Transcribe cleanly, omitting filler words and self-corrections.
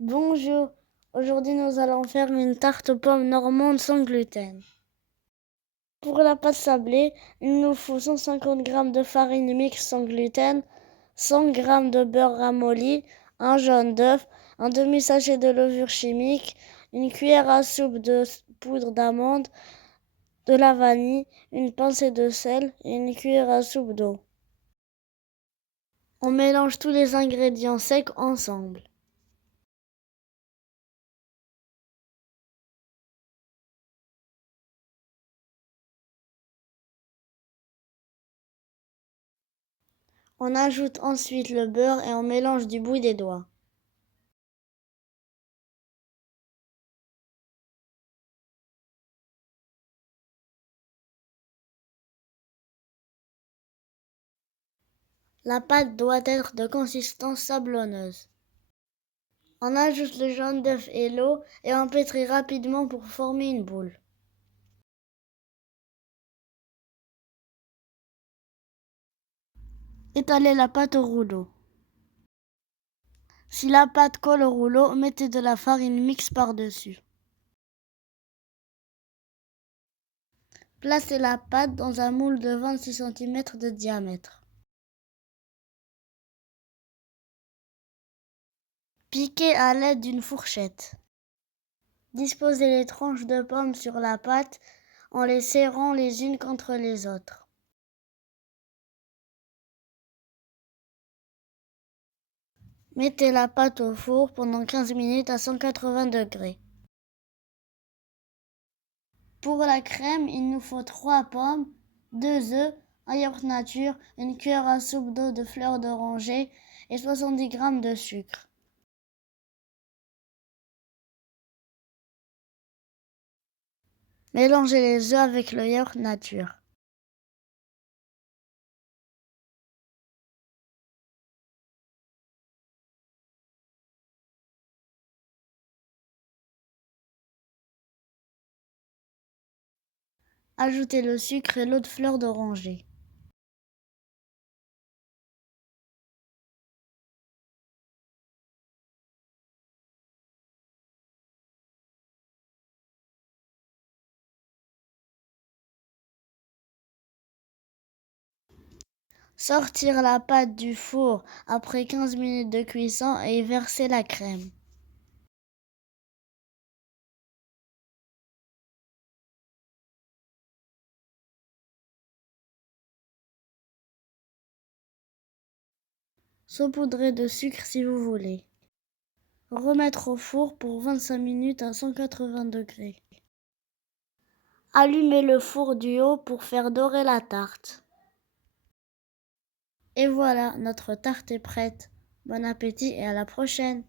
Bonjour, aujourd'hui nous allons faire une tarte aux pommes normande sans gluten. Pour la pâte sablée, il nous faut 150 g de farine mixte sans gluten, 100 g de beurre ramolli, un jaune d'œuf, un demi-sachet de levure chimique, une cuillère à soupe de poudre d'amande, de la vanille, une pincée de sel et une cuillère à soupe d'eau. On mélange tous les ingrédients secs ensemble. On ajoute ensuite le beurre et on mélange du bout des doigts. La pâte doit être de consistance sablonneuse. On ajoute le jaune d'œuf et l'eau et on pétrit rapidement pour former une boule. Étalez la pâte au rouleau. Si la pâte colle au rouleau, mettez de la farine mixte par-dessus. Placez la pâte dans un moule de 26 cm de diamètre. Piquez à l'aide d'une fourchette. Disposez les tranches de pommes sur la pâte en les serrant les unes contre les autres. Mettez la pâte au four pendant 15 minutes à 180 degrés. Pour la crème, il nous faut 3 pommes, 2 œufs, un yaourt nature, une cuillère à soupe d'eau de fleur d'oranger et 70 g de sucre. Mélangez les œufs avec le yaourt nature. Ajoutez le sucre et l'eau de fleur d'oranger. Sortir la pâte du four après 15 minutes de cuisson et verser la crème. Saupoudrer de sucre si vous voulez. Remettre au four pour 25 minutes à 180 degrés. Allumez le four du haut pour faire dorer la tarte. Et voilà, notre tarte est prête. Bon appétit et à la prochaine!